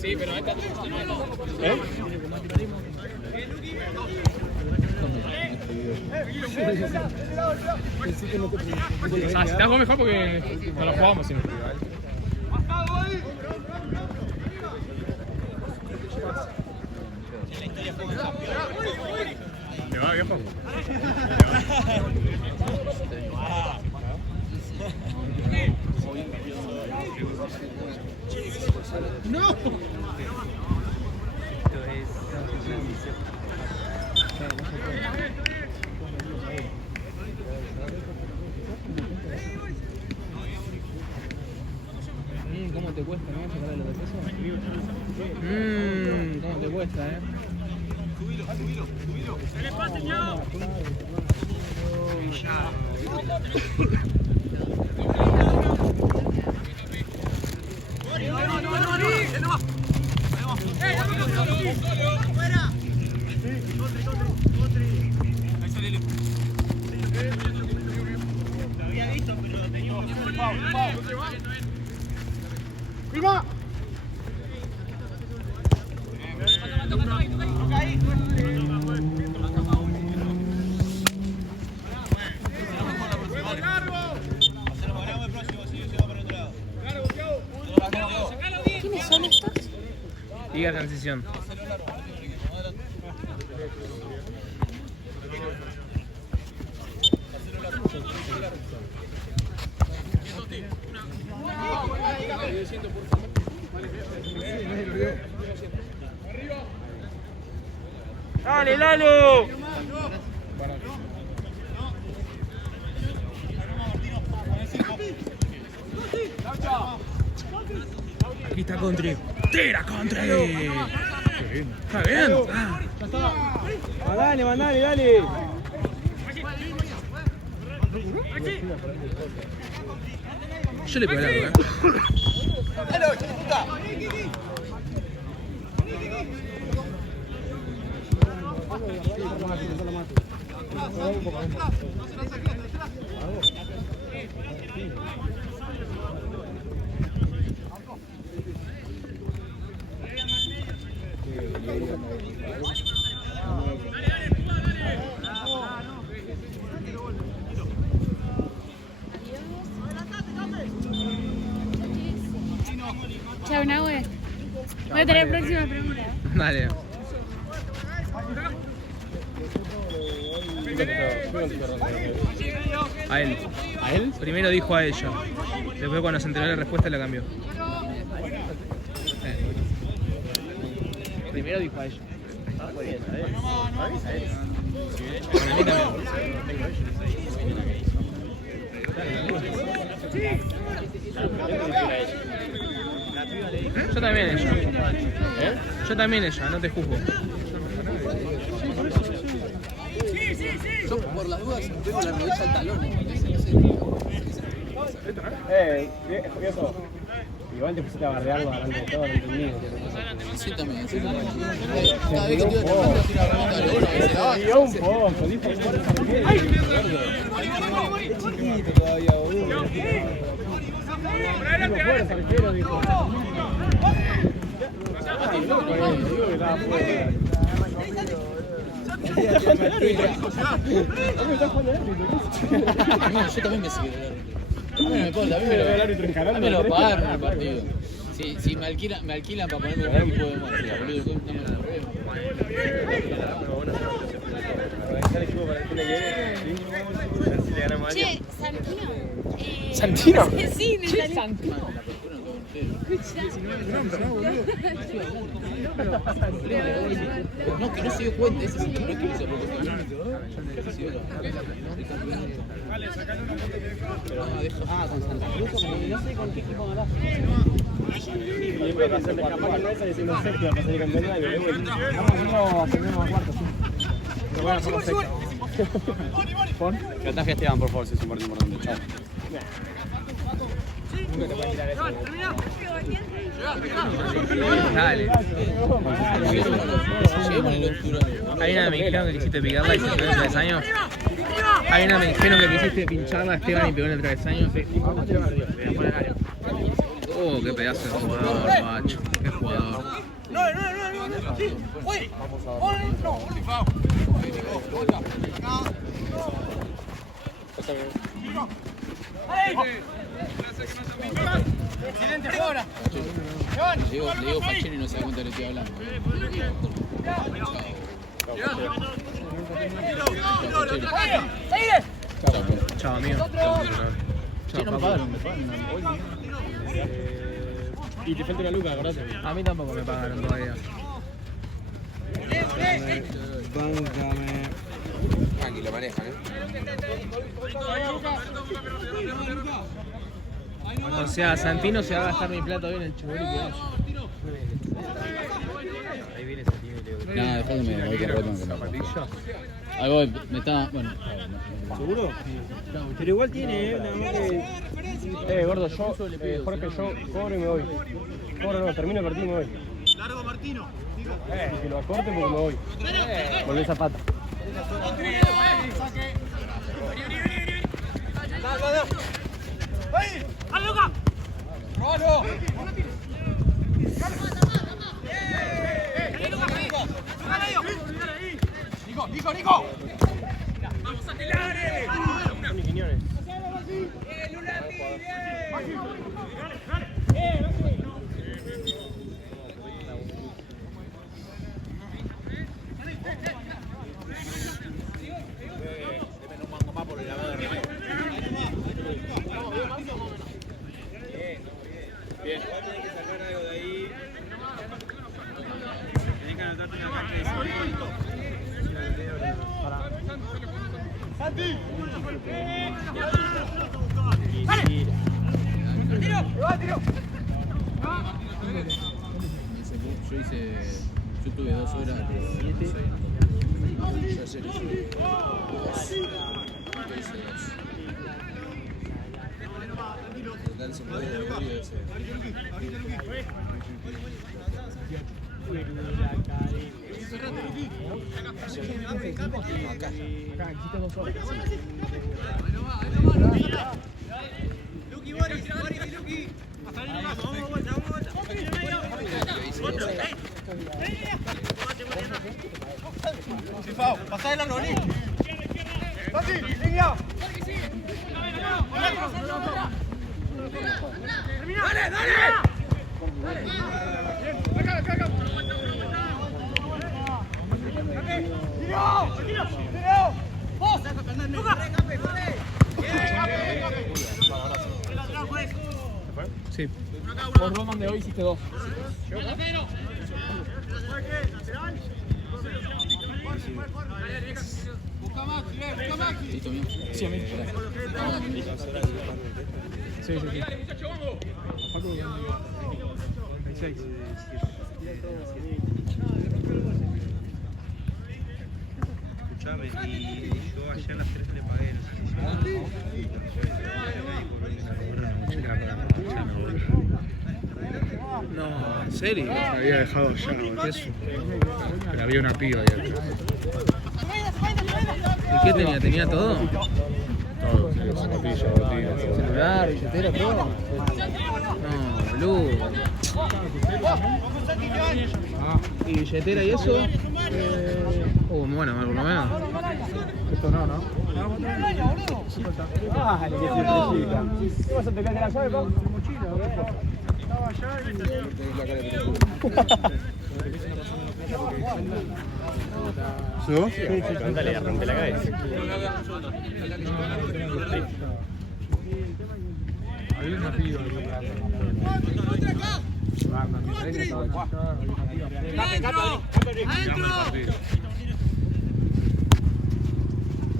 Sí, pero esta... Ah, si te hago mejor porque no lo jugamos sino. ¿Me va, viejo? ¡No! ¿Cómo te cuesta, no? Sacarle lo de peso. ¿Cómo te cuesta, Subilo. ¡Se le pase, Ñao! Lo había visto, pero teníamos que hacer el foul. ¡Firma! ¿Quiénes son estos? Liga Transición. ¡Dale, Lalo! Aquí está Country. ¡Tira, Country! Está bien. Dale. Yo le pego el arco, Chao, Nahue. Voy a tener próxima pregunta. Dale. A él. ¿A él? Primero dijo a ella. Después cuando se enteró de la respuesta la cambió. Primero dijo a ella. Muy bien, a él. A él. Para mí también. Yo también ella. Yo también ella, no te juzgo. Yo por las dudas tengo la rodilla al talón. Eso. Igual te pusiste a bardear algo delante de todo, no entendí. Sí, también. Cada vez que estoy tratando de tirar la pelota, Dio un poco, dijo un poco. Es chiquito todavía, boludo. Digo fuerza, arquero, dijo. Digo que estaba fuera. No, yo también me sigo el árbitro. A mí no me importa, a mí me lo pagaron en el partido. Si me alquilan para ponerme el equipo de Murcia, boludo, no me lo veo. Che, Santino. ¿Santino? Sí, Santino. No, que no se dio cuenta, ese sí que no es que lo hizo a propósito. Con Santa Cruz, no sé con qué equipo ganás. Y después se me escapó la cabeza y decimos sexto para salir campeón y de vuelta. Vamos a ascendemos a cuarto, sí. Pero bueno, somos sexto. ¿Pon? Que ataje Esteban, por favor, si es un partido importante. Chao. Nunca te pueden tirar eso. Dale. Lleguemos en el octubre. Hay una me dijeron que quisiste picarla y se pegó en el travesaño. Hay una me dijeron que quisiste pincharla a Esteban y pegó en el travesaño. Oh, qué pedazo de jugador, macho. Qué jugador. Le digo Pachero y no se da cuenta de lo que estoy hablando. Chao, amigo. Che, no me pagaron. Y te falta una luca, acordate. A mí tampoco me pagaron todavía. Báncame. Aquí lo manejan, O sea, Santino se va a gastar mi plata hoy en el chubero y ahí viene Santino y le digo. Nada, después me voy con Rotman. Ahí voy, me está. Bueno. ¿Seguro? Pero igual tiene, nada más que... gordo, yo, Jorge, yo cobro y me voy. Cobro no, termino el partido y me voy. Largo Martino. Que lo acorte porque me voy. Volvé Zapata. ¡Dale, Luca! ¡Róbalo! ¡Nico! ¡Vamos a Quilares! Ni Quiñones. Bien. Tenés que sacar algo de ahí. Tenés que anotarte una cancha de 5. ¡Santi! Yo tuve 2 horas. Yo ayer hice 2. Yo hice 2. Total se puede aburrido ese. Acá, hiciste 2 horas. Luqui, Boris, Luqui. Hasta ahí nomás, vamos de vuelta. Sifao, pasá de largo, Lí. Santi, línea. ¡Dale! Sí. Vos, Roman, de hoy hiciste 2. ¿Listo, bien? Sí, amigo. Sí. Paco, 96. Escuchame, y yo ayer a las 3 le pagué los anticipados. No, ¿en serio? Había dejado ya, pero había una piba ahí. ¿Y qué tenía? ¿Tenía todo? Todo, zapatillas, botinas, todo. ¿Celular, billetera, todo? No, boludo. ¿Y billetera y eso? Bueno, por lo menos. Esto no, ¿no? Dale, que simplecita. ¿Qué vas a tocar de la llave, Pau? Tu mochila, estaba allá y... ¿Yo? Dale, arranque la cabeza. Había una piba.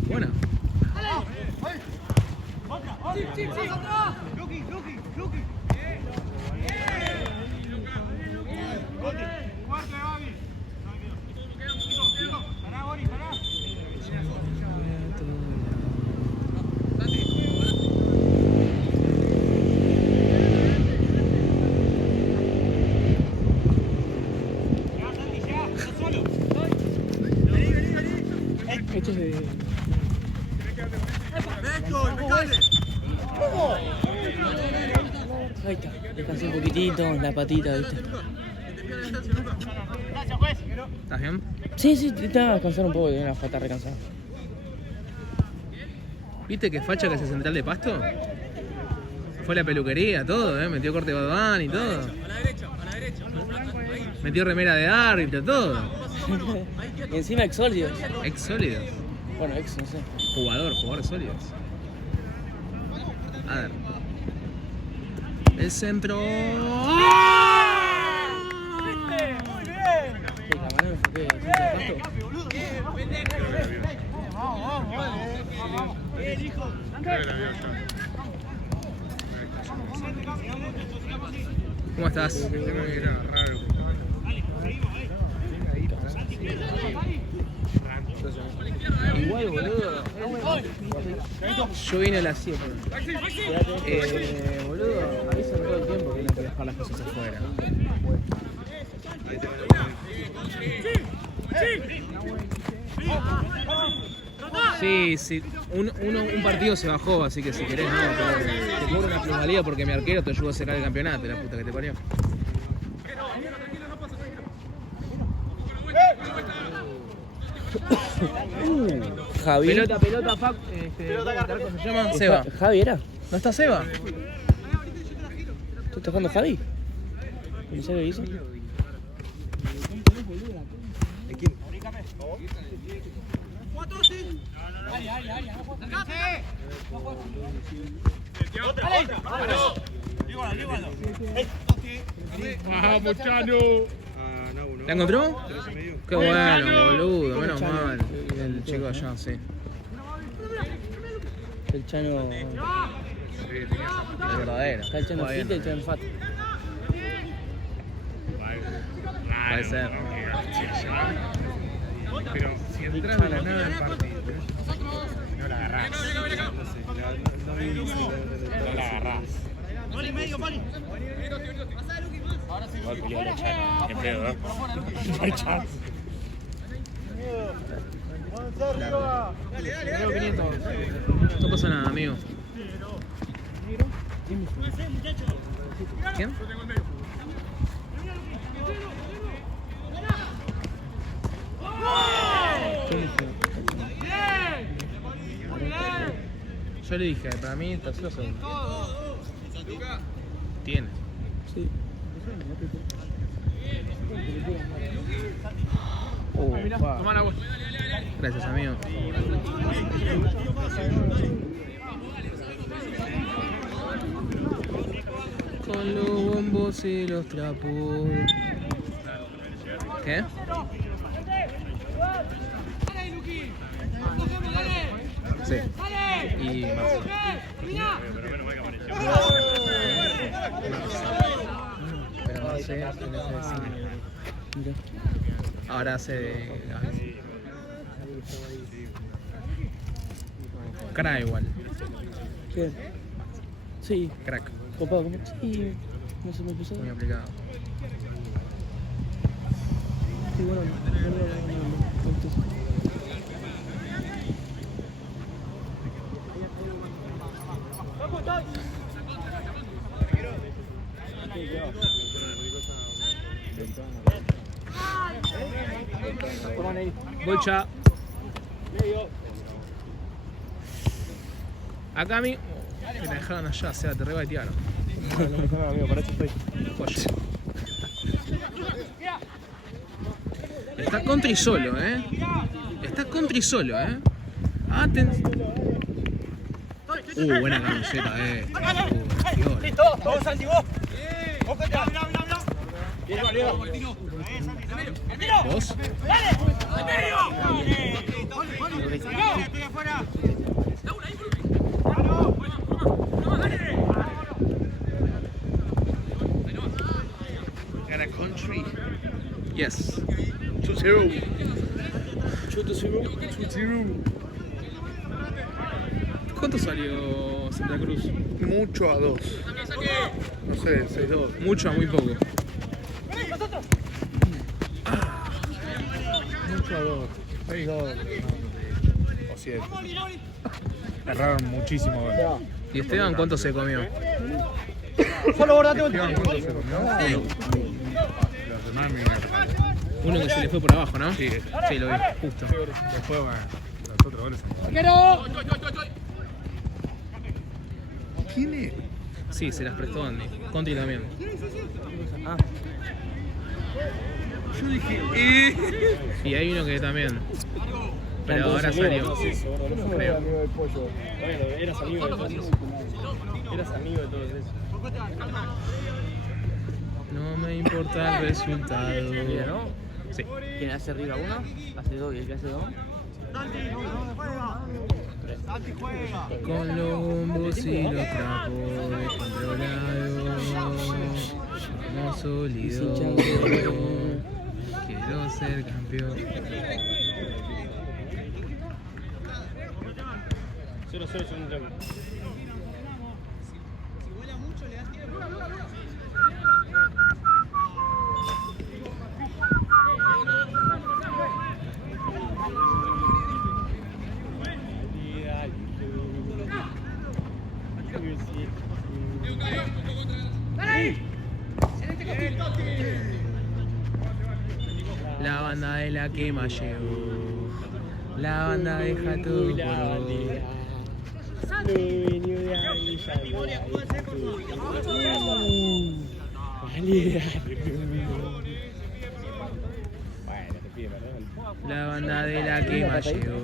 Buena. Luqui. Pará, Boris, pará. Este es de... Ahí está, descansé un poquitito, la patita, ¿viste? ¿Estás bien? Sí, estaba a descansar un poco, tenía la pata recansada. ¿Viste qué facha que hace Central de Pasto? Fue a la peluquería, todo, metió corte de Badán y todo. Metió remera de árbitro, todo. Y encima ex sólidos. Ex sólido. Bueno, ex, no sé. Jugadores sólidos. A ver. El centro. ¿Cómo estás? Igual, boludo. Yo vine a las 7. Boludo, avisan todo el tiempo que no hay que dejar las cosas afuera. Sí. Un partido se bajó, así que si querés, no. Pero te cobro una plusvalía porque mi arquero te ayudó a sacar el campeonato, la puta que te parió. Javi. Pelota, Fac. ¿Cómo se llama? Seba. ¿Javi era? ¿No está Seba? ¿Tú estás jugando Javi? ¿En serio hizo? ¡Vamos, Chano! ¿La encontró? Qué bueno, boludo, menos mal. El chico allá, sí. El Chano... El verdadero. Está el Chano Juega Fit y el bien. Chano Fat. Puede ser. Pero si entras de la nada del partido, no la agarrás. No la agarrás. Poli medio, Poli. Va a pelear la Chana. Qué pedo, ¿eh? No hay chance. No pasa nada, amigo. ¿Quién? Yo le dije, para mí está celoso. Tiene. Sí. Gracias, amigo. Con los bombos y los trapos. ¿Qué? Sí. Y más. Pero no sé, Mira. ahora hace de... Crack igual. ¿Qué? Sí. Crack. Copado, ¿cómo? Sí. No se me puso. Muy aplicado. Sí, bueno. Bolcha. Acá a mí. Que la dejaron allá, Seba, te rebatearon. No me llama, amigo, para eso estoy. Joya. Está Contri solo, Está Contri solo, Buena camiseta, Listo, vamos Santi, vos. Vos que te ¿Vos? Gana Country. Yes. 2-0. 2-0. ¿Cuánto salió Santa Cruz? Mucho a 2. No sé, 6-2. Mucho a muy poco. Mucho a 2. 6-2. 7. Erraron muchísimo gol. ¿Y Esteban cuánto se comió? Solo bordate Esteban, ¿cuánto se comió? Uno. Los demás me Uno que se le fue por abajo, ¿no? Sí, Sí, lo vi, justo. después bueno, los otros goles. ¿Quién es? Sí, se las prestó Andy. Conti también. Yo dije, Y hay uno que también. Pero ahora salió. Creo. amigo del pollo. Bueno, eras amigo de todos esos. Eras amigo de todos esos. No me importa el resultado. ¿No? Sí. ¿Quién hace arriba uno? Hace dos y el que hace dos. Con los bombos y los trapos descontrolados. No sólido. Quiero ser campeón. 0-0 segundo tiempo. La banda de la que más llegó. La banda deja todo por hoy. La banda de la que más llegó.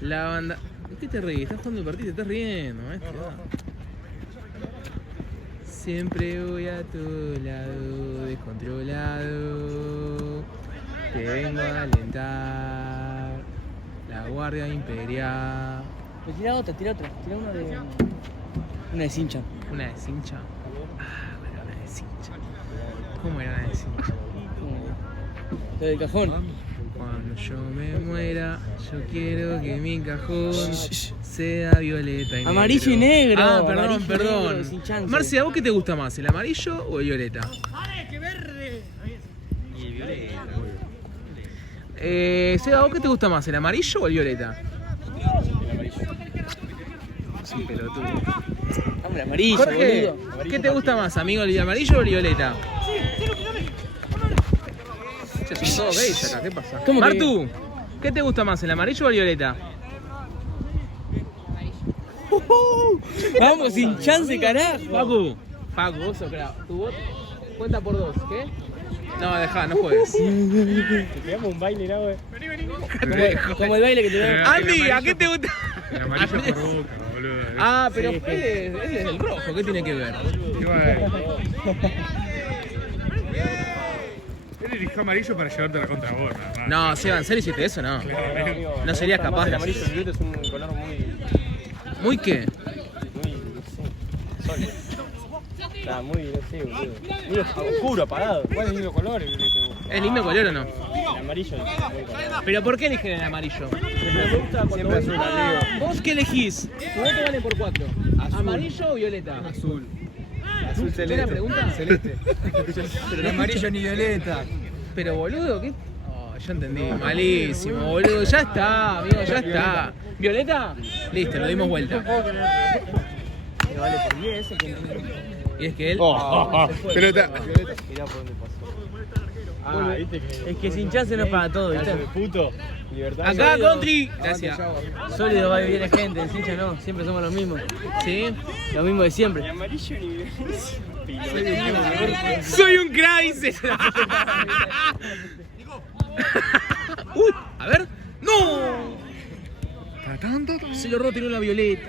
La banda. ¿Qué te reís? Estás jugando el partido, te estás riendo, maestro. Siempre voy a tu lado, descontrolado. Te vengo a alentar. La guardia imperial. Me tira otra, tira una de. Una de cincha. ¿Una de cincha? Ah, bueno, una de cincha. ¿Cómo era una de cincha? La del cajón. Cuando yo me muera, yo quiero que mi cajón sea violeta y negro. Amarillo y negro. Ah, perdón, Amarillo y perdón. negro, sin chance. Marcia, ¿a vos qué te gusta más, el amarillo o el violeta? Y el violeta. Seba, ¿a vos qué te gusta más, el amarillo o el violeta? Es un pelotudo. Hombre, amarillo, Jorge, boludo. ¿qué te gusta más, amigo, el amarillo o el violeta? Che, son todos gays acá, ¿qué pasa? ¿Cómo que? Martu, ¿qué te gusta más, el amarillo o el violeta? Vamos, sin chance, carajo. Facu, vos sos crack. Tu voto cuenta por dos, ¿qué? No, dejá, no juegues. Te pegamos un baile, ¿no, güey? Como el baile que te da. Andy, ¿a qué te gusta? el amarillo por Boca, boludo. Ah, pero él es el rojo, ¿qué tiene que ver? Igual. Él eligió amarillo para llevarte la contra vos, nada más. No, Seba, ¿en serio hiciste eso, no? No serías capaz El de amarillo y hacer el violeta es un color muy. ¿Muy qué? Muy. no sé. Sólido. Está muy, no sé, boludo. Muy oscuro, apagado. ¿Cuál es el mismo color? ¿Es lindo color o no? El amarillo es muy color. ¿Pero por qué eligen el amarillo? Siempre azul, amigo. ¿Vos qué elegís? Tu voto vale por 4. ¿Amarillo o violeta? Azul ¿Qué era la pregunta? Celeste. Pero no amarillo ni violeta. Pero boludo, ¿qué? Oh, yo entendí. Malísimo, boludo. Ya está, amigo, ya está. ¿Violeta? Listo, lo dimos vuelta. Me vale por 10 ese que. Y es que él. Pelota. Mirá por dónde pasó. Ah, viste que. Es que sin chance no es para todo, ¿viste? Puto. Libertad. Acá, Country. Gracias. Sólido va y viene gente, en cincha no, siempre somos los mismos. ¿Sí? Lo mismo de siempre. Soy un Crysis. Uy, a ver. ¡No! Se lo roto, tiene una violeta.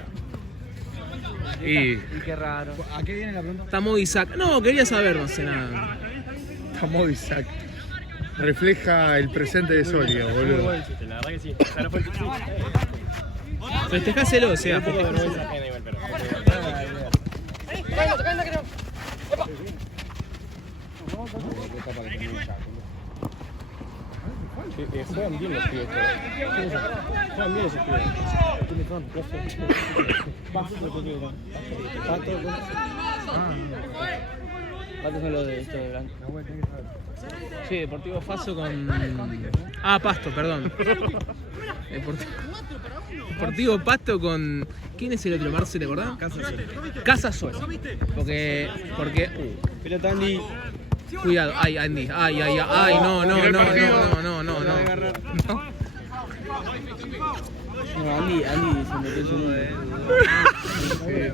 Y Qué raro. ¿A qué viene la pregunta? Está Modo Isaac. No, quería saber, no sé nada. Tamod Isaac. Refleja el presente de Soria, boludo. La verdad que sí. O sea, no fue el chiste. Festejáselo, o sea. Un poco de vergüenza ajena igual, pero. Juegan bien los pibes. Juegan bien esos pibes. ¿Quiénes son? No sé. ¿Cuántos son los de esto de blanco? Sí, Deportivo Faso con. Ah, Pasto, perdón. Deportivo Pasto con... ¿Quién es el otro? Marce, ¿te acordás? Casa Sol. Porque... Pelota Andy. Cuidado, ay, Andy, ay, no. No, Andy se metió su número.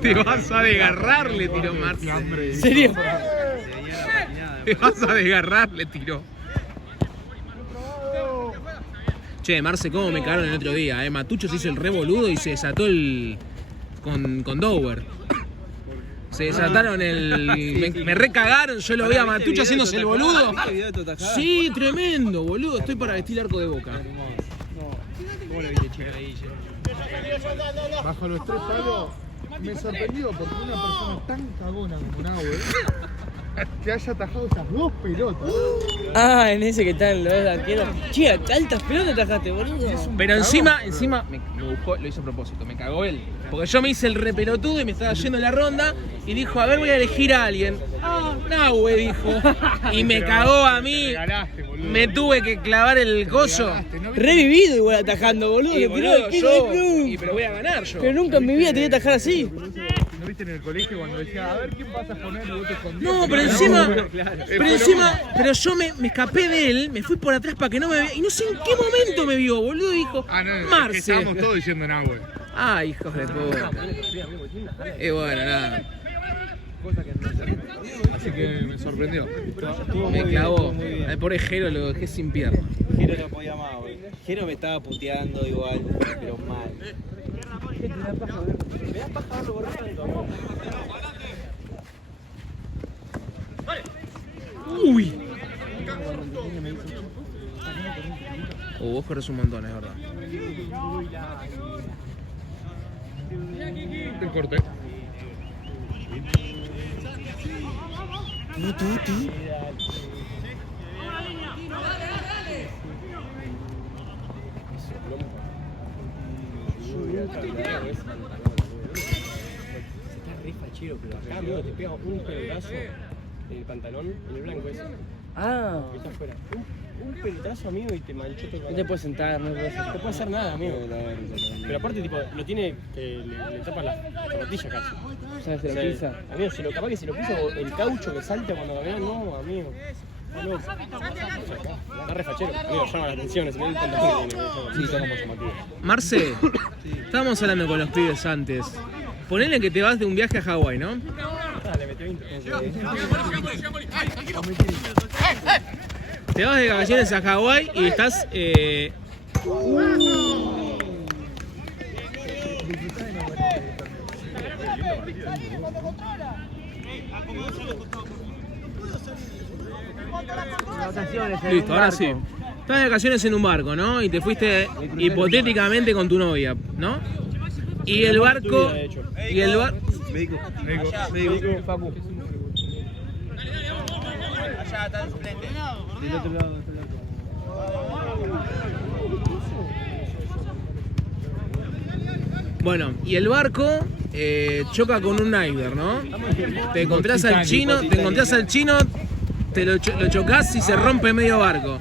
Te vas a desgarrar, le tiró Marce. ¿En serio? Te vas a desgarrar, le tiró. Che, Marce, cómo me cagaron el otro día, Matucho se hizo el re boludo y se desató el... con Dower. Se desataron me recagaron, yo lo vi a Matucho haciéndose el boludo. Sí, tremendo, boludo. Estoy para vestir arco de Boca. ¿Cómo lo viste, che? Bajo los 3 palos me sorprendió porque una persona tan cagona como Nahue que haya atajado esas 2 pelotas. Ah, en ese que está en lo de arquero. Che, altas pelotas atajaste, boludo. Pero encima me buscó, lo hizo a propósito, me cagó él. Porque yo me hice el repelotudo y me estaba yendo la ronda y dijo, a ver, voy a elegir a alguien. Ah, Nahue, dijo. Y me cagó a mí. Me tuve que clavar el coso. Revivido igual atajando, boludo. Y, Le tiró el boludo, kilo pero voy a ganar yo. Pero nunca en mi vida te voy a atajar así. ¿No viste en el colegio cuando decía, a ver quién pasa a poner y vos te escondías? No, pero encima, pero yo me escapé de él, me fui por atrás para que no me vea. Y no sé en qué momento me vio, boludo, dijo, Marce. Estábamos todos diciendo Nahue. Ay, hijos de puta. Y bueno, nada. Así que me sorprendió. Me clavó. Al pobre Jero lo dejé sin pierna. Jero no podía más, güey. Jero me estaba puteando igual, pero mal. Me da paja verlo correr tanto. Uy. Vos corres un montón, es verdad. El corte. Re fachero, pero acá, amigo, te pega un pelotazo en el pantalón, en el blanco ese. Ah. Que está afuera. Un pelotazo, amigo, y te manchó todo el pantalón. No te puedes sentar, no te puede hacer nada, amigo. Pero aparte, tipo, lo tiene, le tapa la zapatilla casi. ¿Sabes? Se lo pisa. Amigo, capaz que si lo pisa, el caucho que salta cuando camina, no, amigo. No, está re fachero. Amigo, llama la atención, ese el pantalón que tiene. Sí, somos llamativos. Marce, estábamos hablando con los pibes antes. Ponele que te vas de un viaje a Hawái, ¿no? Dale, metió intro. Te vas de vacaciones a Hawái y estás... Listo, ahora sí. Estás de vacaciones en un barco, ¿no? Y te fuiste hipotéticamente con tu novia, ¿no? Y el barco... Y el barco... Médico, Facu. Allá está el suplente. Del otro lado, Bueno, y el barco choca con un iceberg, ¿no? Te encontrás al chino, te lo chocás y se rompe medio barco.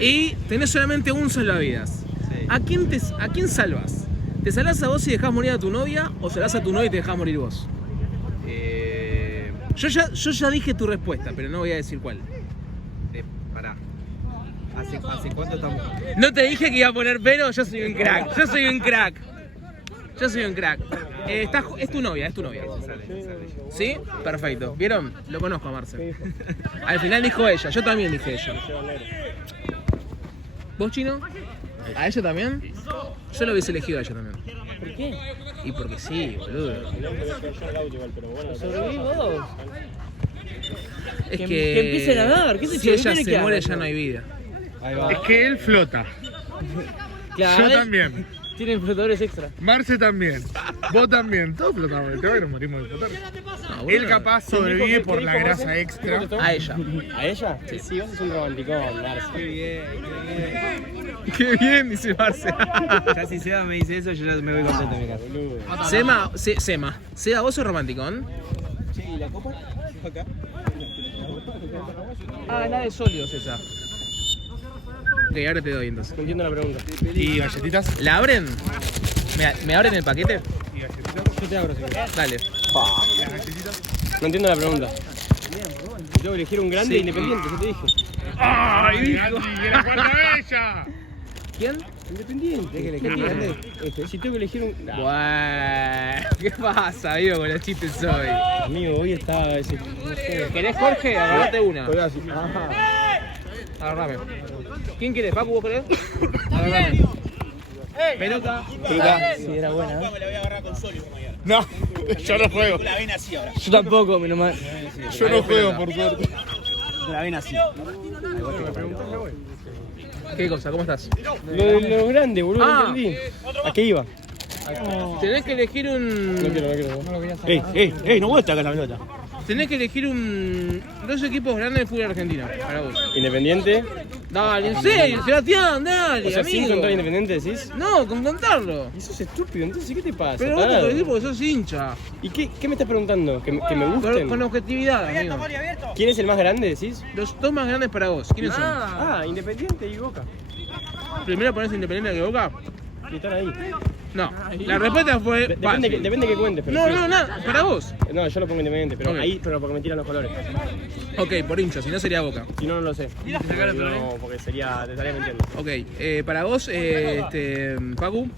Y tenés solamente un salvavidas. ¿A quién salvas? ¿Te salvás a vos y dejás morir a tu novia o salvás a tu novia y te dejás morir vos? Yo ya dije tu respuesta, pero no voy a decir cuál. Pará. ¿Hace cuánto estamos? No te dije que iba a poner pero, yo soy un crack. Es tu novia. ¿Sí? Perfecto. ¿Vieron? Lo conozco a Marce. Al final dijo ella, yo también dije ella. ¿Vos, Chino? ¿A ella también? Yo lo hubiese elegido a ella también. ¿Por qué? Y porque sí, boludo. Sobrevivimos. Es que empiece a nadar. ¿Qué si ella se muere ya no hay vida. Es que él flota. Claro, Yo también. Tienen flotadores extra. Marce también. Vos también. Todos flotamos. Te nos morimos de flotar. No, boludo. Él capaz sobrevive por la grasa extra. A ella. ¿A ella? Sí, vos sos un romanticón, Marce. Qué bien. Qué bien, dice Marce. Ya si Seba me dice eso, yo ya me voy contento de mi casa. Sema, Seba, ¿vos sos romanticón? Sí, ¿y la copa? Acá. Ah, la de sólidos esa. Ok, ahora te doy entonces. No entiendo la pregunta. ¿Y galletitas? ¿La abren? ¿Me abren el paquete? ¿Y galletitas? Yo te abro, si querés. Dale. ¿Las galletitas? No entiendo la pregunta. Tengo que elegir un grande Sí. independiente, yo te dije. ¡Ay, Andy! ¡Era cuarta bella! ¿Quién? Independiente. ¿Tenés que elegir un grande? Si tengo que elegir un. Buah, ¿qué pasa, amigo, con los chistes hoy? Amigo, hoy estaba ese. No sé. ¿Querés, Jorge? Agarrate una. Colgá así. Ajá. Agarrame. ¿Quién querés, Paco? ¿Vos querés? Agarrame. Pelota. Sí, era buena. No, yo no juego. Yo tampoco, menos mal. Yo no juego, por suerte. La ven así. ¿Qué cosa? ¿Cómo estás? Lo grande, boludo, Ah. no entendí. ¿A qué iba? Tenés que elegir un... No quiero. ¡Ey! ¡No vuelta acá la pelota! Tenés que elegir dos equipos grandes de fútbol argentino. Para vos. Independiente. Dale, en serio, Sebastián, dale, O sea, amigo. sin contar Independiente, decís. No, con contarlo. Y sos estúpido, entonces, ¿qué te pasa? Pero vos te tarado? podés decir porque sos hincha. ¿Y qué me estás preguntando? ¿Que me Con gusten? objetividad, amigo. ¿Quién es el más grande, decís? Los dos más grandes para vos. ¿Quiénes son? Ah, Independiente y Boca. ¿Primero ponés Independiente que Boca? Y están ahí. No. La respuesta fue Depende, fácil. depende que cuentes, pero No, sí. no, nada, para vos. No, yo lo pongo Independiente, pero Ok. ahí, pero porque me tiran los colores. Ok, por hincha, si no sería Boca. Si no, no lo sé. No, porque sería, te estaría mintiendo. Ok, para vos, Pacu.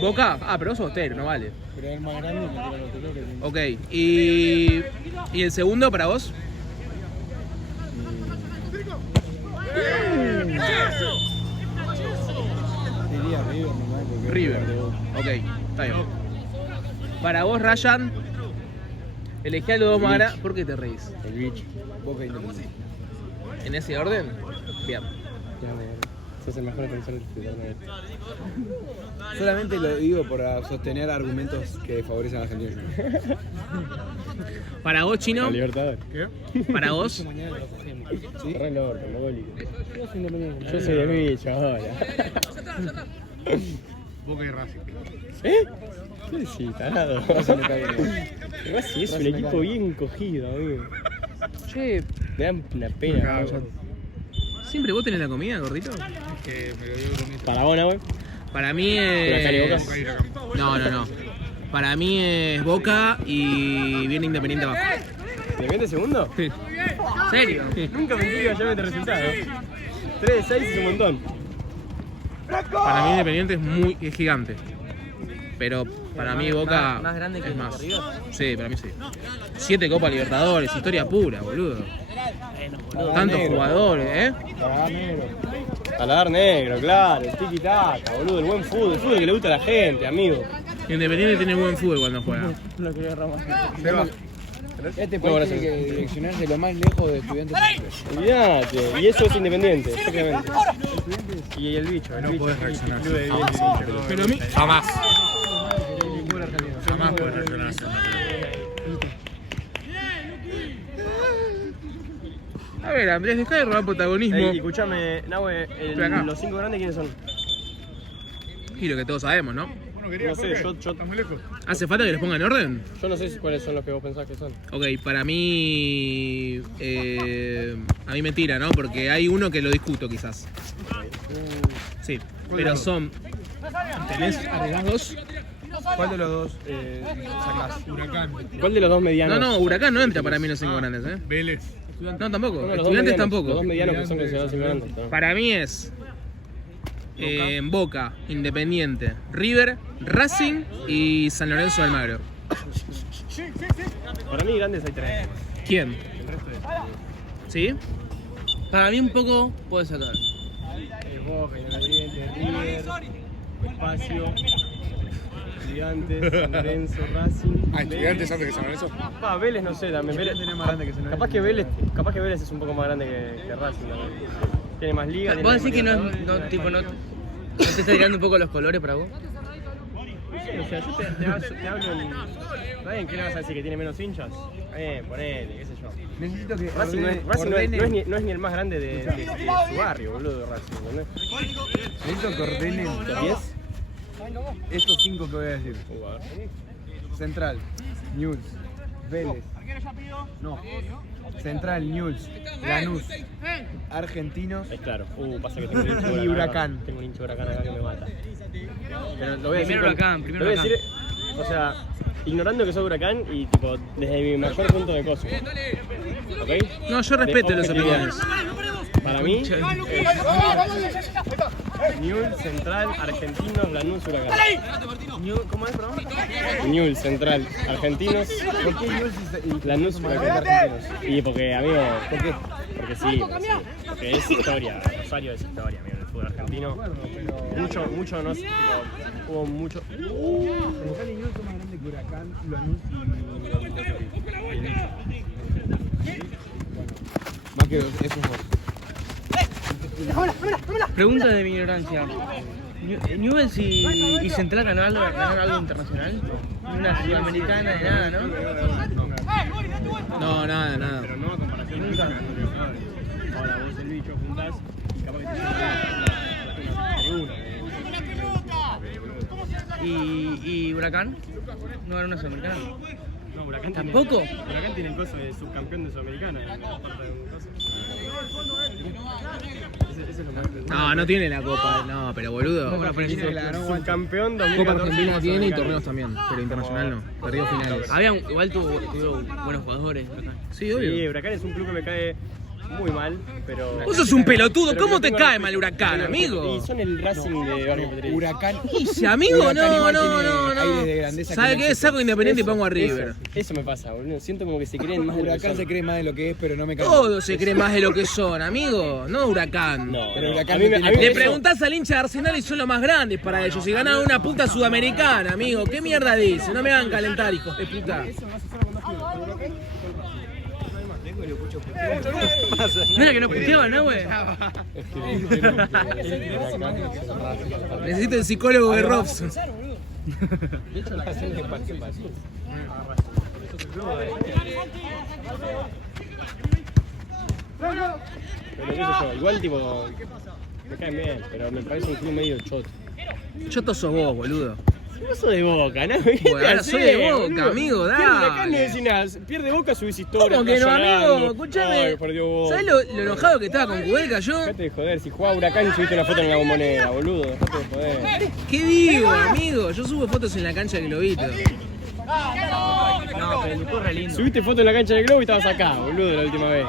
Boca. Ah, pero vos sos bostero, no vale. Pero el más grande me tira los colores. Ok, y el segundo para vos. Sería River nomás. porque- River. Ok, está bien. Para vos, Ryan, elegí a los dos más grandes. ¿Por qué te reís? El bicho. Boca Independiente. ¿En ese orden? Bien. Sos el mejor defensor del torneo. Solamente lo digo para sostener argumentos que favorecen a la Argentina. Para vos, Chino. La Libertadores. Para vos. Cerrá el orto, Mogoli. Yo soy el bicho ahora. Boca y Racing. ¿Eh? ¿Qué decís, tarado? Racing es un equipo bien cogido, amigo. Che, Me dan una pena. ¿no? ¿siempre vos tenés la comida, gordito? Que me lo dio con Para vos, güey. Para mí Huracán y es... Boca. No. Para mí es Boca y viene Independiente abajo. ¿Independiente segundo? Sí. ¿Serio? Nunca pensé que iba a llevar este resultado. 3 de 6 es un montón. Para mí Independiente es gigante. Pero para mí Boca más grande que es más. River. Sí, para mí sí. 7 Copas Libertadores, historia pura, boludo. Tantos jugadores, ¿eh? Paladar negro, claro, el tiki-taka, boludo, el buen fútbol, el fútbol que le gusta a la gente, amigo. Independiente tiene buen fútbol cuando juega. Este No, país gracias. tiene que direccionarse lo más lejos de Estudiantes. Olvídate, y eso es Independiente, exactamente. Y el bicho, el No bicho. podés reaccionar. Club de Jamás. Villa. Pero a mí... Jamás. Jamás podés reaccionar así. A ver, Andrés, dejá de robar protagonismo. Ey, escuchame, Nahue, Estoy acá. los 5 grandes, ¿quiénes son? Y lo que todos sabemos, ¿no? Bueno, quería No sé, Jorge. yo- Está muy lejos. ¿Hace falta que les ponga en orden? Yo no sé cuáles son los que vos pensás que son. Ok, para mí... a mí me tira, ¿no? Porque hay uno que lo discuto quizás. Sí, pero son... ¿Tenés arreglados? ¿Cuál de los dos sacás? Huracán. ¿Cuál de los dos medianos? No, Huracán no entra para mí en los 5 grandes, ¿eh? Vélez. No, tampoco. Uno de los dos Estudiantes medianos, tampoco. Los dos medianos que son considerados 5 grandes. ¿no? Para mí es Boca, Independiente, River, Racing y San Lorenzo de Almagro. Para mí grandes hay 3. ¿Quién? ¿Sí? Para mí un poco puede sacar. Boca, Independiente, River, Espacio, Estudiantes, San Lorenzo, Racing. Ah, estudiantes antes que San Lorenzo. Vélez no sé, también. Vélez Tiene más grande que San capaz que Vélez es un poco más grande que Racing también. Tiene más liga. ¿Vos tiene decís que más no, Libertadores. tipo, no te está tirando un poco los colores para vos? Sí, o sea, yo te hablo en... ¿Está bien? ¿Qué le vas a decir? ¿Que tiene menos hinchas? Ponele, qué sé yo. Necesito que Racing, no es, no es ni el más grande de su barrio, boludo, Racing, ¿entendés? Necesito que ordenen ¿10? estos 5 que voy a decir. Central, News, Vélez, No. Central, Newell's, Lanús, Argentinos. Es claro. Pasa que tengo un hincha Y Huracán. Tengo un hincha de Huracán acá que me mata. Pero lo voy a decir. Primero Huracán, primero Lo voy a decir, o sea, ignorando que soy Huracán y tipo, desde mi mejor punto de coso. ¿Ok? No, yo respeto De las objetividad. opiniones. Para mí, Newell's, Central, Argentinos, Lanús, Huracán. ¿Cómo es, perdón? Newell's, Central, Argentinos, ¿Por qué Newell's y Lanús, Huracán. Argentinos? Y porque, amigo, ¿Por qué? porque sí, porque es historia, Rosario es historia, amigo, el fútbol argentino. Mucho no, tipo, hubo mucho. Central y Newell's son más grandes que Huracán, Lanús y... Más que esos dos. Pregunta de mi ignorancia. ¿Newell's y Central ganaron algo internacional? Una sudamericana de nada, ¿no? No, nada. Pero no a comparación nunca. Ahora vos el bicho juntás y capaz que te ¿Y Huracán? ¿No era una sudamericana? No, Huracán ¿Tampoco? Huracán tiene el coso de subcampeón de Sudamericana en la parte de un coso. Ese es lo más. No tiene la copa. No, pero boludo. Subcampeón Copa 2014. Argentina tiene y torneos también, pero internacional no. Perdió finales. Igual tuvo buenos jugadores. Huracán. Sí, Sí, obvio. Huracán es un club que me cae muy mal, pero. Vos sos un pelotudo, pero ¿cómo que te tengo cae respeto. mal Huracán, Tengo amigo? respeto. Y son el Racing de Barrio Petréis. Huracán. ¿Y si amigo? Huracán No. igual tiene aires de grandeza ¿Sabe que qué? no Saco Independiente y pongo a River. Eso me pasa, boludo. Siento como que se creen más de lo que Huracán son. se cree más de lo que es, pero no me cae. Todos se creen más de lo que son, amigo. No Huracán. No, Pero no. Huracán A mí me- no a mí Le eso- preguntás al hincha de Arsenal y son los más grandes para ellos. Y ganan una puta sudamericana, amigo. ¿Qué mierda dice? No me hagan calentar, hijos de puta. Mira que no puteaban, ¿no, güey? Necesito el psicólogo de Robson. Pero qué sé yo, igual tipo. Me caen bien, pero me parece un club medio choto. Choto sos vos, boludo. No soy de Boca, ¿no? Bueno, ahora soy de Boca, amigo, dale. Acá no decís nada. Pierde Boca, subís historia. ¿Cómo que no, amigo? Escuchame. Ay, perdió Boca. ¿Sabés lo enojado que estaba con Cudelca yo? Dejate de joder, si jugaba Huracán y subiste una foto en la Bombonera, boludo. Dejate de joder. ¿Qué digo, amigo? Yo subo fotos en la cancha de Globito. No, pero el Luco es re lindo. Subiste foto en la cancha del Globo y estabas acá, boludo, la última vez.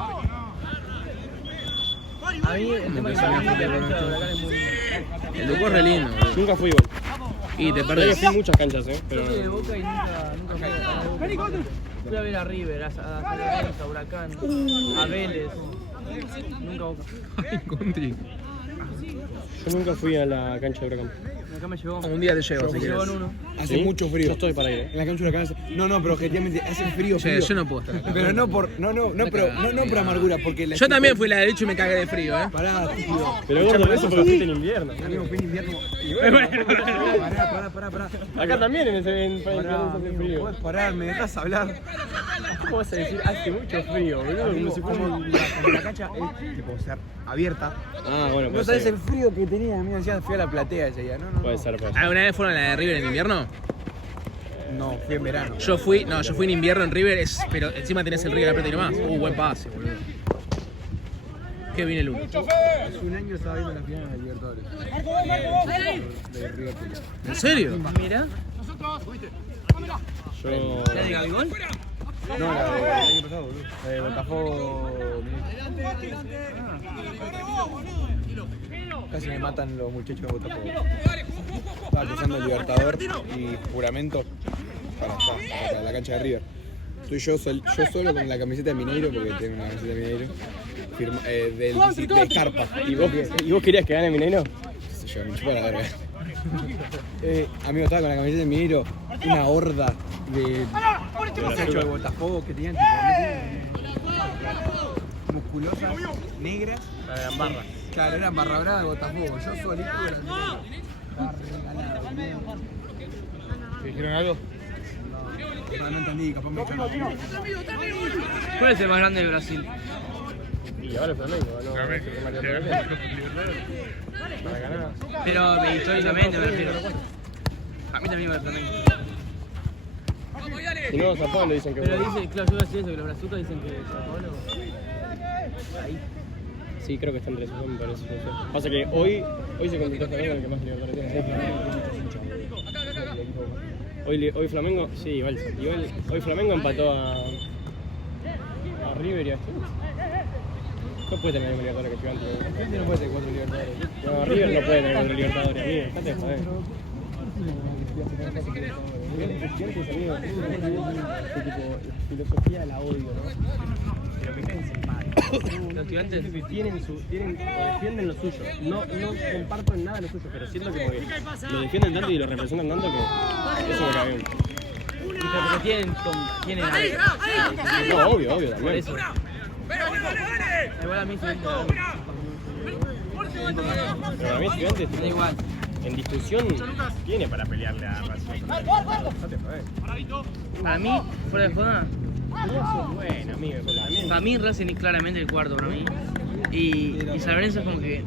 A mí el tema de la cancha de Huracán es muy lindo. El Luco es re lindo. boludo. Nunca fui igual. Y te Pero perdés. fui muchas canchas, pero. Soy de Boca y nunca fui a Boca. Fui a ver a River, a Huracán, a Vélez. Nunca a Boca. Ay, Conti. Yo nunca fui a la cancha de Huracán. Acá me llevó. Un día te llevo, si Me llevó quieres. en uno. Hace ¿Sí? mucho frío. Yo estoy para ir, En la cancha de Huracán hace... No, pero objetivamente hace frío, Che, frío. yo no puedo estar acá. Pero no por... No por amargura, porque... Yo también fui la derecha y me cagué de frío, ¿eh? Pará, tío. Pero gordo, eso porque fuiste en invierno. Amigo, fue en invierno. Pará. Acá también en ese Pará, hace amigo, frío. ¿puedes parar? ¿Me dejas hablar? ¿Cómo vas a decir hace mucho frío, boludo? Amigo, Como si fuera como un- la cancha es tipo, o sea, abierta. Ah, bueno, No puede sabes ser. el frío que tenía, amigo. Decía, fui a la platea ese día. No. Puede ser, puede ser. ¿Alguna vez fueron a la de River en invierno? No, fui en verano. Yo fui en invierno en River, pero encima tenés el Río de la Plata y nomás. Buen pase, boludo. Qué bien el uno. Hace un año estaba viendo la final de la Libertadores. De River Plate. ¿En serio? Mira, Yo. ¿la de Gabigol? No, la del año pasado, boludo. La de Botafogo. Casi me matan los muchachos de Botafogo. Estaba cruzando el Libertador y juramento para la cancha de River. Estoy yo solo con la camiseta de Mineiro, porque tengo una camiseta de Mineiro, de Scarpa. ¿Y vos querías que gane Mineiro? Qué sé yo, me chupa la verga. Amigo, estaba con la camiseta de Mineiro, una horda de muchachos de Botafogo que tenían tipo musculosas, negras. La de Ambarra. Claro, eran barra brava de Botafogo. Yo solito era estaba regalado, boludo. ¿Te dijeron algo? No entendí, capaz me echó. ¿Cuál es el más grande de Brasil? Y ahora el Flamengo, ¿no? Para ganar. Pero históricamente me refiero. A mí también me Flamengo. Si no, San Pablo dicen que Pero bueno. dice, claro, yo voy a decir eso, que los brazucas dicen que San Pablo. Ahí. Sí, creo que está entre esos, me parece. No sé. Pasa que hoy se complicó Flamengo, el que más Libertadores tiene. Hoy Flamengo, sí, igual. Hoy Flamengo empató a River y a Estudiantes. No puede tener un Libertadores que Estudiantes. Estudiantes no puede tener 4 Libertadores. No, River no puede tener 4 Libertadores, amigo. Dejate de joder. Estudiantes, amigo, la filosofía la odio, ¿no? Pero me caen simpáticos. Los estudiantes defienden lo suyo. No comparto en nada lo suyo, pero siento que lo defienden tanto y lo representan tanto que eso me cae bien. Y porque tienen algo. No, obvio, Por también. eso. Igual a mí se me Pero para mí Estudiantes da igual. en discusión tiene para pelearle a Racing. Para mí, fuera de joda, Bueno, amigo, también. para mí Racing es claramente el cuarto para mí. Y San Lorenzo es como que.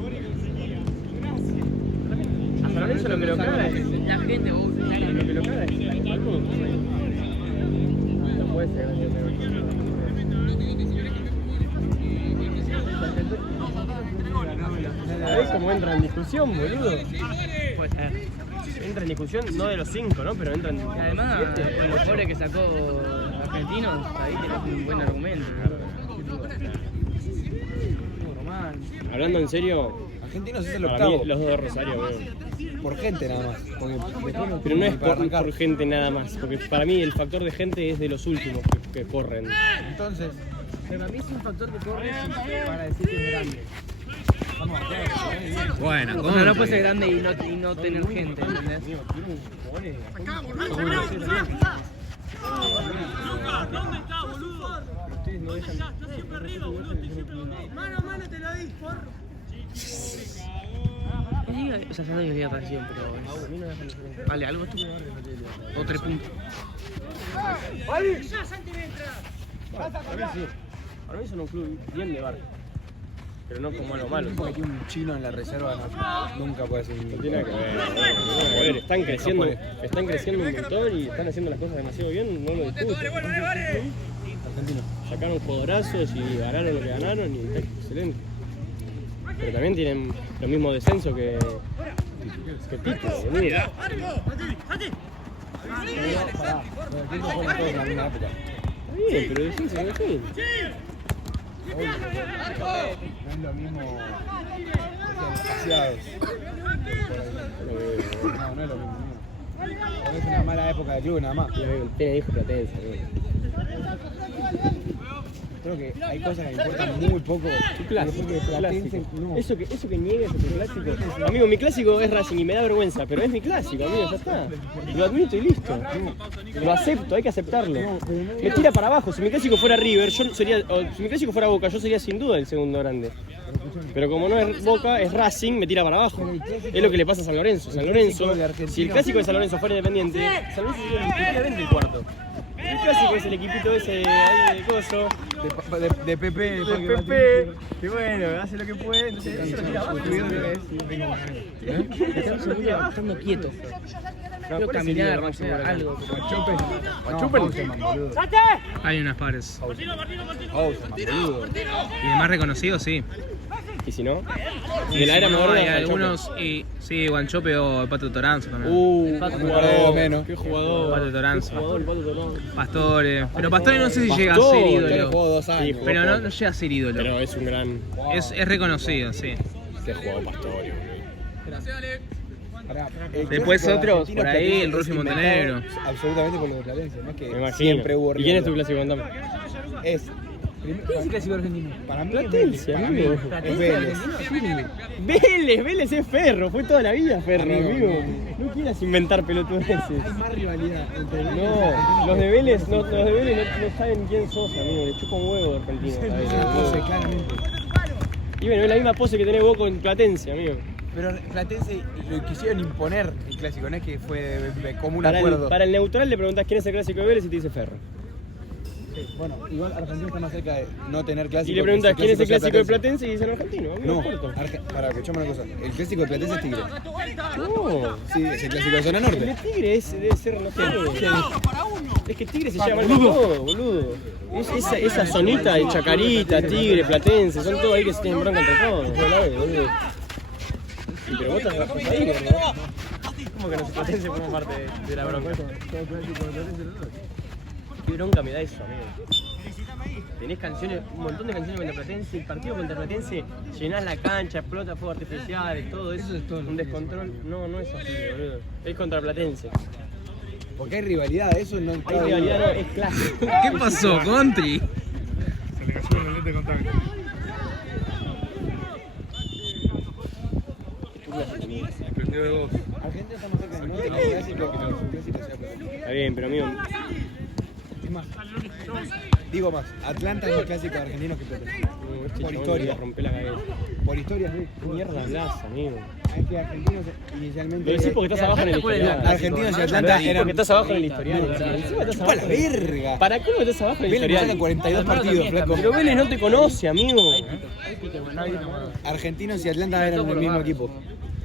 A San Lorenzo lo que lo caga es. La gente, Lo que lo caga es. No puede ser. ¿Sabés cómo entra en discusión, boludo? puede ser. Entra en discusión, no de los 5, ¿no? Pero entra en. Y además, con los goles que sacó Argentinos, ahí tenés un buen argumento. Normal. Hablando en serio, Argentinos es el para mí octavo. los dos de Rosario, weón. Por gente nada más. Pero no es por gente nada más, porque para mí el factor de gente es de los últimos que corren. Entonces, Pero para mí es un factor que corre para decir que es grande. Bueno, O sea, no puede ser grande y no tener gente, ¿entendés? O sea, ya no diría atracción, pero vale, algo esto o 3 puntos. Para mí son un club bien de barco, pero no como algo malo. aquí un chino en la reserva nunca puede ser un. No tiene nada que ver, no tiene nada que ver. Están creciendo un montón y están haciendo las cosas demasiado bien, no lo discuto. Sacaron jugadorazos y ganaron lo que ganaron y está excelente. Pero también tienen lo mismo descenso que Tito, boludo. Bien, pero descenso no es fin. No es lo mismo. Demasiados. No, no es lo mismo. Es una mala época del club nada más. Tiene hijo Platense, Creo que hay cosas que me importan muy poco. Clásico, Porque Platense, clásico. no. Eso que niegues es tu clásico. Amigo, mi clásico es Racing y me da vergüenza, pero es mi clásico, amigo, ya está. Lo admito y listo. Lo acepto, hay que aceptarlo. Me tira para abajo. Si mi clásico fuera River, yo sería, o si mi clásico fuera Boca, yo sería sin duda el segundo grande. Pero como no es Boca, es Racing, me tira para abajo. Es lo que le pasa a San Lorenzo. San Lorenzo, si el clásico de San Lorenzo fuera independiente, San Lorenzo sería indiscutiblemente el cuarto. El clásico es el equipito ese ahí de coso. De Pepe. De Pepe, que bueno, hace lo que puede, entonces eso lo tira abajo. Estando quieto. Quiero caminar, o sea, algo. Hay unas pares. Boludo. Y de más reconocidos, sí. Y si no, de la era No, moderna. hay algunos, y sí, Guanchope o el Pato Toranzo también. Qué jugador, menos. qué jugador. Pato Toranzo. Qué jugador, Pato Toranzo. Pastore. Pero Pastore no sé si llega a ser Jugó ídolo. 2 años. Sí, Pero no llega a ser ídolo. Pero es un gran. Es reconocido, sí. Qué jugador Pastore. Después otros, por ahí, el Rufio Montenegro. Absolutamente por lo de Platense, no es que Me imagino. siempre hubo ¿Y quién es tu rival. clásico? Contame. Es. ¿Qué es el clásico argentino? Para mí, Platense, para mí, amigo. es Vélez. Vélez es Ferro, fue toda la vida Ferro, amigo. No quieras inventar pelotudeces. Hay más rivalidad entre No, los de Vélez no saben quién sos, amigo. Le chupa un huevo de Argentina. No sé, claramente. Y bueno, es la misma pose que tenés vos con Platense, amigo. Pero Platense lo quisieron imponer el clásico, no es que fue de común acuerdo. Para el neutral le preguntás quién es el clásico de Vélez y te dice Ferro. Bueno, igual Argentina está más cerca de no tener clásico. Y le preguntas quién es el clásico de Platense. Platense y dicen argentino. A mí me No, importa. para escuchame una cosa. El clásico de Platense es Tigre. No. Sí, es el clásico de zona El de norte. Tigre debe ser, no sé. Es que Tigre se llama mal para todo, boludo. Esa zonita de Chacarita, Tigre, Platense, son todos ahí que se tienen bronca entre todos. Boludo. Y pero vos estás ahí, ¿no? ¿Cómo que no se Platense forma parte de la bronca? Qué bronca me da eso, amigo. Tenés canciones, un montón de canciones contra Platense, el partido contra Platense, llenás la cancha, explota fuegos artificiales, todo eso es todo un descontrol. No, no es así, boludo. Es contra Platense. Porque hay rivalidad, eso no Hay rivalidad, no, es clásico. ¿Qué pasó, Contri? Se le cayó el lente de contacto. Aprendió de vos. Argentina está más cerca del norte del clásico que los clásicos sea Platense. Está bien, pero amigo, Es más, digo más, Atlanta es más clásico de argentinos que Platense. Por historia. Rompe la cabeza. Por historia, sí. ¿Qué mierda hablas, amigo? Es que argentinos inicialmente. Lo decís porque estás abajo en el historial. Argentinos y Atlanta eran. Porque estás abajo en el historial. Encima estás ¡Chupa la abajo. verga! ¿Para qué no estás abajo en el Vélez le saca historial? 42 partidos, flaco. Pero Vélez no te conoce, amigo. Argentinos y Atlanta eran el mismo equipo.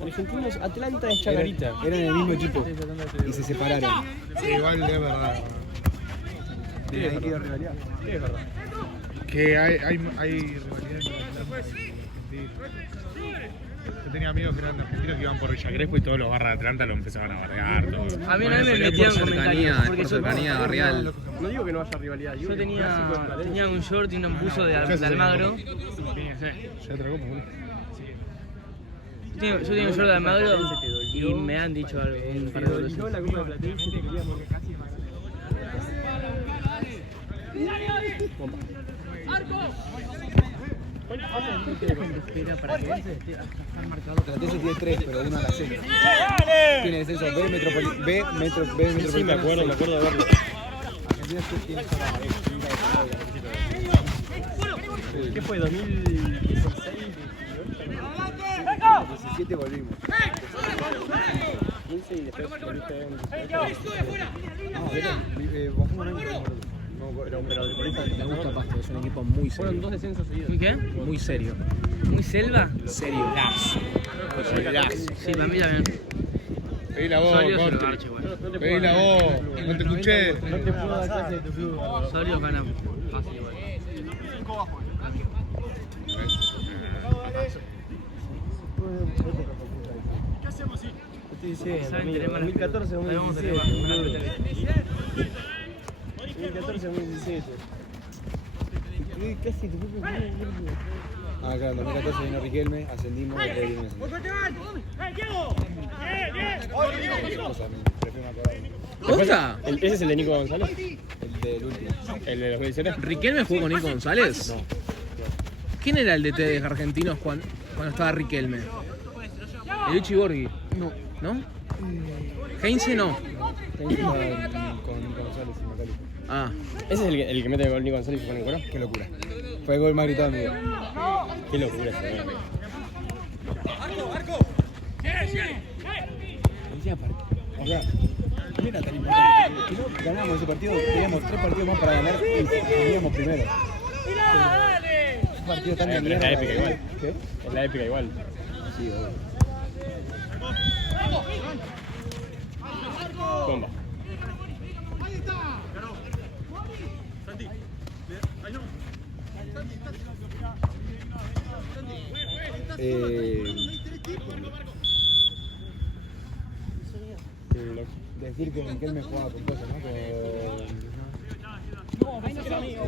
Argentinos, Atlanta es Chacarita. Eran el mismo equipo. Y se separaron. Sí, igual es verdad. Y ahí quedó rivalidad. Es verdad. Que hay rivalidad en Yo tenía amigos que eran argentinos que iban por Villa Crespo y todos los barras de Atlanta lo empezaban a bardear. Todo. A mí una vez me Por metieron cercanía, comentarios. por Porque cercanía barrial. No digo que no haya rivalidad. yo tenía un short y un buzo de Almagro. Ya otra copa, boludo. Yo tenía un short de Almagro y me han dicho algo. Un par de veces. la Copa de Platense te queríamos que casi Platense tiene 3, pero uno a la C. Tiene descenso B, Metropolitano. Sí, me acuerdo de verlo. Argentina tiene solo ¿Qué fue? ¿2016? 17 volvimos. 15 y después volviste en... Bajamos un año. Me gusta Pasto, es un equipo muy Fueron serio. 2 descensos seguidos. ¿Y qué? Muy serio. ¿Muy selva? Serio. Sí, para mí también. Pedí la voz, Sorio se lo Contri. garcha igual. Pedí la voz. No te escuché. No te puedo dar clase de tu club. Sorio gana fácil igual. Estoy diciendo, Saben, amigo, tenemos 2014, ahí vamos a 2017. 2014, 2017. Casi tu propio club. Ah, claro, en 2014 vino Riquelme, ascendimos y después vino ¿Posta? ¿Ese es el de Nico González? el del último. ¿El de 2017? ¿Riquelme jugó con Nico González? ¿Quién era el DT de argentinos cuando estaba Riquelme? El Uchi Borghi. ¿No? Heinze no. Con Nico González y Macali. Ah, ¿Ese es el que mete el gol Nico González y con el cuero? Qué locura. Fue el gol más gritado de mi vida. Qué locura ese gol. O sea, no era tan importante. Si no ganamos ese partido, teníamos 3 partidos más para ganar y seríamos primero. Un partido tan de Pero es la mierda. épica igual. ¿Qué? Es la épica igual. Sí, obvio. Bomba. Decir que Riquelme jugaba con cosas, ¿no? Con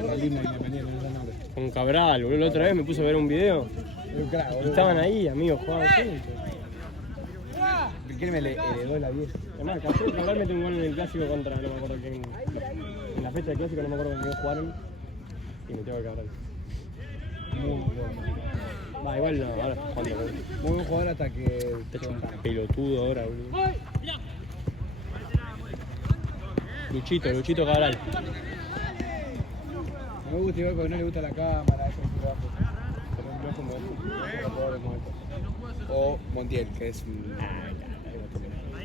Realismo Independiente, no sé el nombre. Con Cabral, boludo. La otra vez me puse a ver un video. Era un crack, boludo. Estaban ahí, amigos, jugaban juntos. Riquelme le heredó la vieja. Además, Cabral mete un gol en el clásico contra, no me acuerdo quién. En la fecha del clásico no me acuerdo con quién jugaron. Y metió a Cabral. Muy bueno. Va, igual no, ahora está jugando, boludo. Muy buen jugador hasta que. Está hecho un pelotudo ahora, boludo. Luchito Cabral. No me gusta igual porque no le gusta la cámara, eso es trabajo. Pero no es como jugadores como estos. O Montiel, que es un.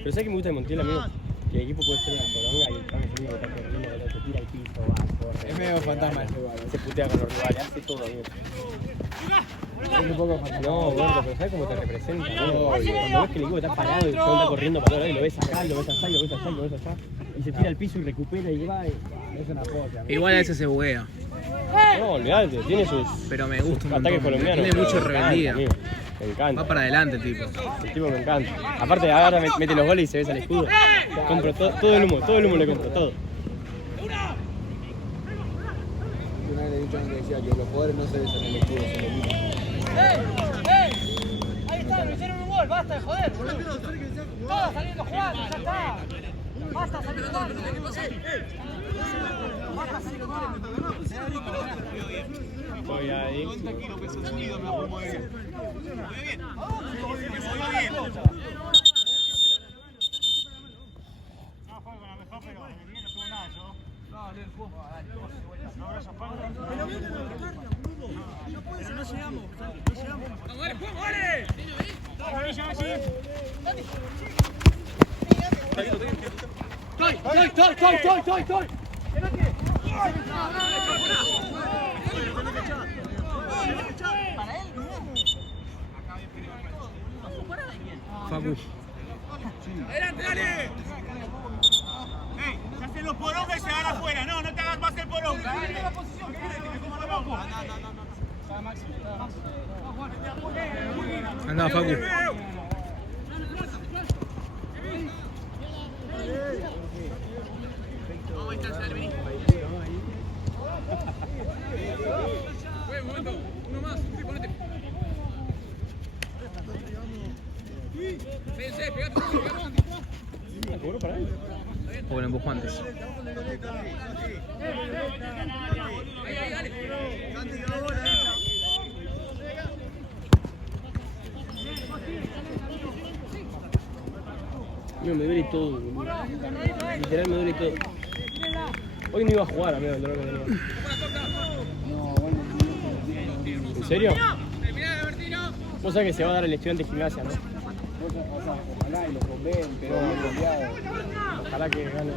Pero ¿sabes que me gusta de Montiel, amigo? que el equipo puede ser una poronga y el pan es el único que está corriendo, boludo, se tira al piso, va, corre. Es medio fantasma ese igual. Se putea con los rivales, hace todo, amigo. Es un poco fantasma. No, gordo, pero ¿sabes cómo te representa? Cuando ves que el equipo está parado y todo está corriendo para todos lados y lo ves acá, lo ves allá, y lo ves allá, y lo ves allá, y se tira al piso y recupera y va. Es una joya. Igual a veces se buguea. No, olvidate, tiene sus Pero me gusta un ataques montón. colombianos. Tiene mucho Me encanta, rebeldía. amigo, me encanta. Va para adelante, tipo. El tipo me encanta. Aparte, agarra, mete los goles y se besa el escudo. Compro todo el humo le compro, todo. Una vez le he dicho a alguien que decía que los jugadores no se besan el escudo, se lo miran. Ahí está, lo hicieron un gol, basta de joder, boludo. Todos saliendo jugando, ya está. Basta salir jugando. Basta salir jugando. Estoy ahí. Facu. ¡Adelante, dale! ¡Ey! ¡Se hacen los porongas y se van afuera! ¡No, no te hagas más el poronga! ¡Dale la posición! ¿Qué querés que me coma loco? Anda, Facu. ¿Seguro para él? Porque lo empujó antes. Mío, me duele todo, boludo. Literal me duele todo. Hoy no iba a jugar, amigo, el dolor que tenía. ¿En serio? Vos sabés que se va a dar el estudiante de gimnasia, ¿no? Ojalá y los bombeen, pero bien bombeado. Ojalá que gane.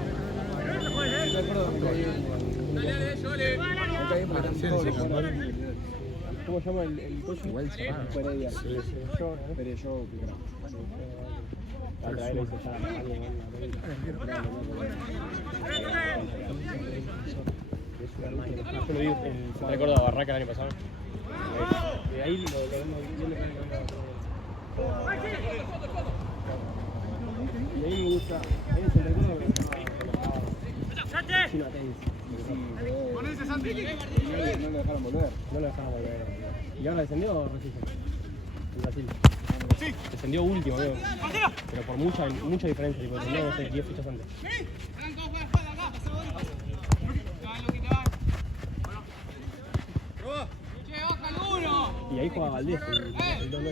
¿Cómo se llama el coche? Igual se va. Pereira. Pereyó, La otra vez le hice ya a alguien, yo lo vi en Central Córdoba, Barraca el año pasado. Y ahí lo vemos viendo y ahí me gusta, ahí en Central Córdoba me gustaba Chino Atenz. ¡Ponese, Santi! No lo dejaron volver. No lo dejaron volver. ¿Y ahora descendió o Recife? En Brasil. Descendió último, veo. Pero por mucha diferencia, tipo, descendió, no sé, 10 fichas antes. Y ahí juega Valdés.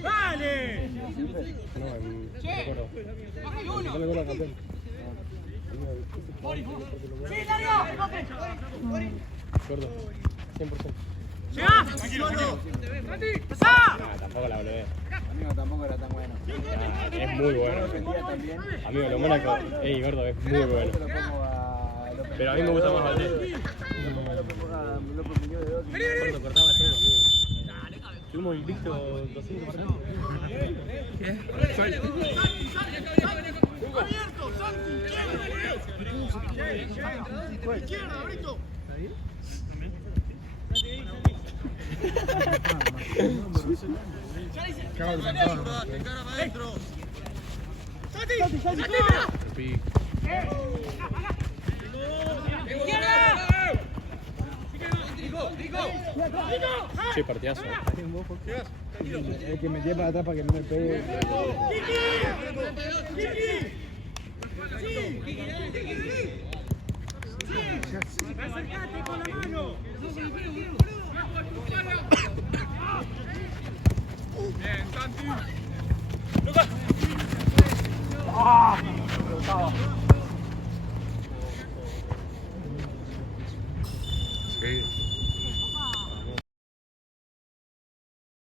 ¡Dale! No, en Central Córdoba. No me acuerdo campeón. Gordo, 100%. Tampoco la volvé. Amigo, tampoco era tan bueno. Es muy bueno. Amigo, lo Mónaco, ey, gordo, es muy bueno. Pero a mí me gusta más Valdés. Gordo, cortaba todo, amigo. Tuvimos invicto 200 partidos. ¡Abierto, Santi! ¡Izquierda, Brito! Che, partidazo. Es que metía para atrás para que no me pegue. ¡Acércate con la mano! Bien, Santi. ¡Lucas! ¡Ah!